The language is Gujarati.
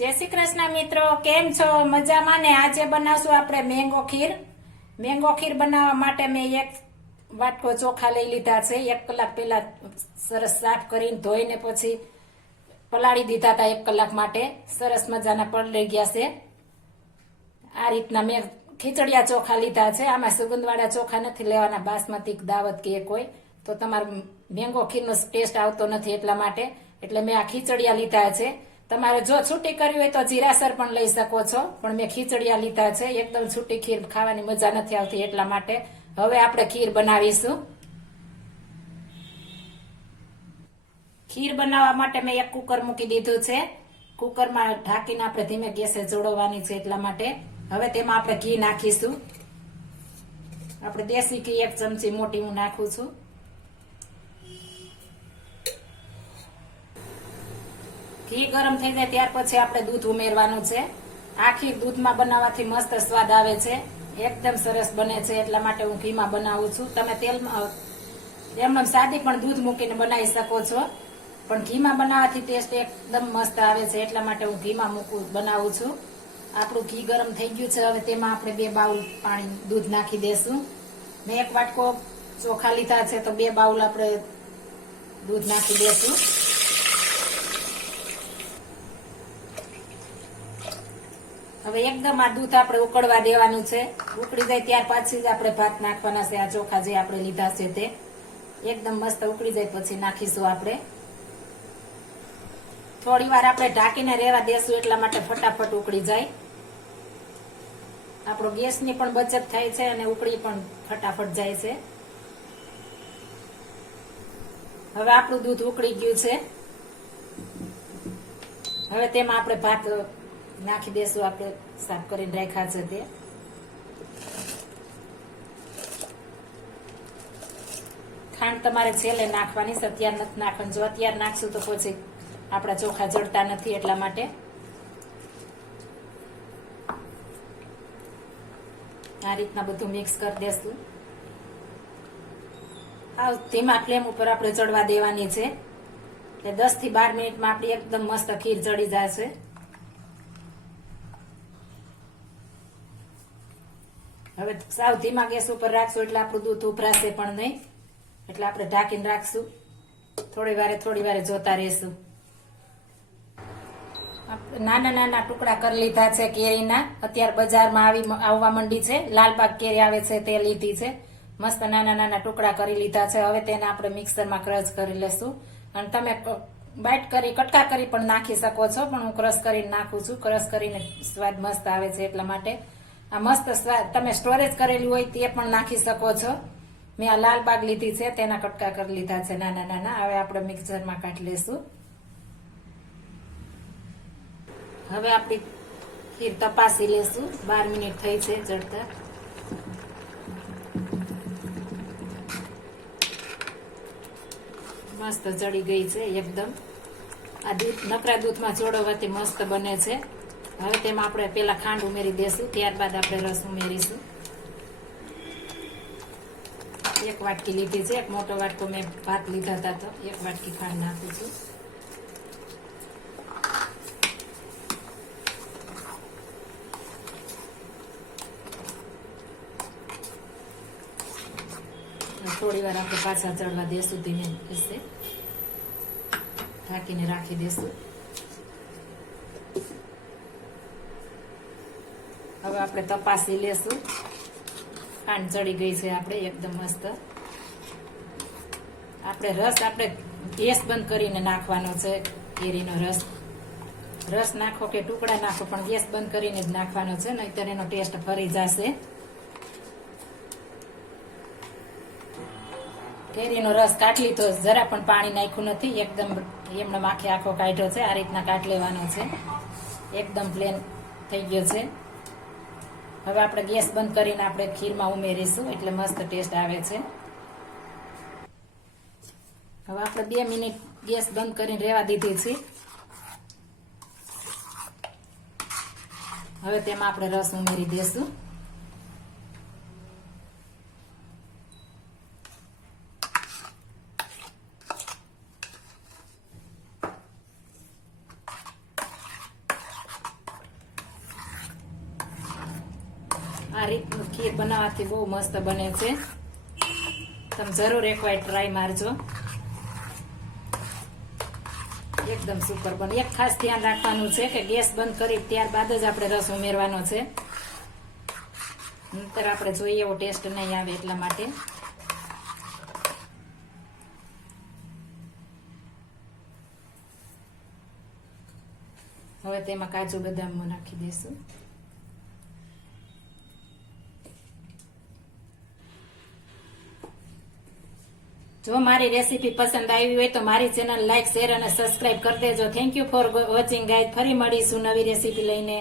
જય શ્રી કૃષ્ણ મિત્રો, કેમ છો? મજામાં ને? આજે બનાવશું આપણે મેંગો ખીર. મેંગો ખીર બનાવવા માટે મેં એક વાટકો ચોખા લઈ લીધા છે. એક કલાક પહેલા સરસ સાફ કરીને ધોઈને પછી પલાળી દીધા હતા એક કલાક માટે. સરસ મજાના પલળી ગયા છે. આ રીતના મેં ખીચડિયા ચોખા લીધા છે. આમાં સુગંધવાળા ચોખા નથી લેવાના, બાસમતી દાવત કે કોઈ. તો તમારું મેંગો ખીરનો ટેસ્ટ આવતો નથી એટલા માટે. એટલે મેં આ ખીચડિયા લીધા છે. તમારે જો છૂટી કરવી હોય તો જીરાસર પણ લઈ શકો છો. પણ મેં ખીચડિયા લીધા છે. એકદમ છૂટી ખીર ખાવાની મજા નથી આવતી એટલા માટે. હવે આપણે ખીર બનાવીશું. ખીર બનાવવા માટે મેં એક કુકર મૂકી દીધું છે. કુકરમાં ઢાંકીને આપણે ધીમે ગેસે જોડવાની છે એટલા માટે. હવે તેમાં આપણે ઘી નાખીશું. આપણે દેશી ઘી એક ચમચી મોટી હું નાખું છું. ઘી ગરમ થઈ જાય ત્યાર પછી આપણે દૂધ ઉમેરવાનું છે. આખી દૂધમાં બનાવવાથી મસ્ત સ્વાદ આવે છે. એકદમ સરસ બને છે, એટલા માટે હું ઘીમાં બનાવું છું. તમે તેલમાં, એમ સાદી પણ દૂધ મૂકીને બનાવી શકો છો. પણ ઘીમાં બનાવવાથી ટેસ્ટ એકદમ મસ્ત આવે છે, એટલા માટે હું ઘીમાં મૂકું, બનાવું છું. આપણું ઘી ગરમ થઈ ગયું છે, હવે તેમાં આપણે બે બાઉલ પાણી દૂધ નાખી દેશું. મેં એક વાટકો ચોખા લીધા છે, તો બે બાઉલ આપણે દૂધ નાખી દેશું. હવે એકદમ આ દૂધ આપણે ઉકળવા દેવાનું છે. ઉકળી જાય ત્યાર પછી જ આપણે ભાત નાખવાના છે. આ ચોખા જે આપણે લીધા છે તે. એકદમ મસ્ત ઉકળી જાય પછી નાખીશું આપણે. થોડી વાર આપણે ઢાંકીને રહેવા દેશું એટલા માટે ફટાફટ ઉકળી જાય. આપણો ગેસની પણ બચત થાય છે અને ઉકળી પણ ફટાફટ જાય છે. હવે આપણું દૂધ ઉકળી ગયું છે. હવે તેમાં આપણે ભાત નાખી દેશું આપણે, સાફ કરીને રાખ્યા છે તે. ખાંડ તમારે છેલ્લે નાખવાની છે, અત્યાર નથી નાખવાની. જો અત્યાર નાખશું તો પછી આપણા ચોખા જડતા નથી એટલા માટે. આ રીતના બધું મિક્સ કરી દેશું. આ ધીમા ફ્લેમ ઉપર આપણે ચડવા દેવાની છે. એટલે દસથી બાર મિનિટમાં આપણી એકદમ મસ્ત ખીર ચડી જશે. હવે સાવ ધીમા ગેસ ઉપર રાખશું એટલે આપણું દૂધ ઉભરાશે પણ નહીં. એટલે આપણે ઢાંકીને રાખશું. થોડી વારે થોડી વારે જોતા રહેશું. નાના નાના ટુકડા કરી લીધા છે કેરીના. અત્યારે બજારમાં આવી આવવા માંડી છે. લાલબાગ કેરી આવે છે તે લીધી છે. મસ્ત નાના નાના ટુકડા કરી લીધા છે. હવે તેને આપણે મિક્સરમાં ક્રશ કરી લેશું. અને તમે બાઇટ કરી, કટકા કરી પણ નાખી શકો છો. પણ હું ક્રશ કરીને નાખું છું. ક્રશ કરીને સ્વાદ મસ્ત આવે છે એટલા માટે. આ મસ્ત સ્વાદ તમે સ્ટોરેજ કરેલી હોય તે પણ નાખી શકો છો. મેં આ લાલ બાગ લીધી છે, તેના કટકા કરી લીધા છે. નાના નાના હવે આપણે મિક્સરમાં કાઢી લેશું. હવે આપણી ખીર તપાસી લેશું. બાર મિનિટ થઈ છે ચડતા મસ્ત ચડી ગઈ છે એકદમ. આ દૂધ નકરા દૂધમાં ચોળવવાથી મસ્ત બને છે. હવે તેમાં આપણે પેલા ખાંડ ઉમેરી દઈશું ત્યારબાદ આપણે રસ ઉમેરીશું. એક વાટકી લીધી છે, એક મોટો વાટકો મેં ભાત લીધા હતા તો એક વાટકી ખાંડ નાખું છું. થોડી વાર આપણે પાછા ચડવા દેશું ધીમે ઢાંકીને રાખી દેશું. હવે આપણે તપાસી લેશું. ખાંડ ચડી ગઈ છે આપણે, એકદમ મસ્ત. આપણે રસ, આપણે ગેસ બંધ કરીને નાખવાનો છે, કેરીનો રસ. રસ નાખો કે ટુકડા નાખો, પણ ગેસ બંધ કરીને જ નાખવાનો છે, નહીતર એનો ટેસ્ટ ફરી જશે. કેરીનો રસ કાઢલી તો જરા પણ પાણી નાખ્યું નથી, એકદમ એમણે માખી આખો કાઢ્યો છે, આ રીતના કાઢ લેવાનો છે. એકદમ પ્લેન થઈ ગયો છે. હવે આપણે ગેસ બંધ કરીને આપણે ખીરમાં ઉમેરીશું, એટલે મસ્ત ટેસ્ટ આવે છે. હવે આપણે બે મિનિટ ગેસ બંધ કરીને રહેવા દીધી છે. હવે તેમાં આપણે રસ ઉમેરી દેશું રીતનું ખીર બનાવવાથી બહુ મસ્ત બને છે. તમે જરૂર એકવાર ટ્રાય મારજો. એકદમ સુપર બને. એક ખાસ ધ્યાન રાખવાનું છે કે ગેસ બંધ કરી ત્યારબાદ જ આપણે રસ ઉમેરવાનો છે. નહીતર આપણે જોઈએ એવો ટેસ્ટ નહીં આવે એટલા માટે. હવે તેમાં કાજુ બદામ નાખી દઈશું જો મારી રેસીપી પસંદ આવી હોય તો મારી ચેનલ લાઇક શેર અને સબસ્ક્રાઇબ કરી દેજો. Thank you for watching guide ફરી મળીશું નવી રેસીપી લઈને.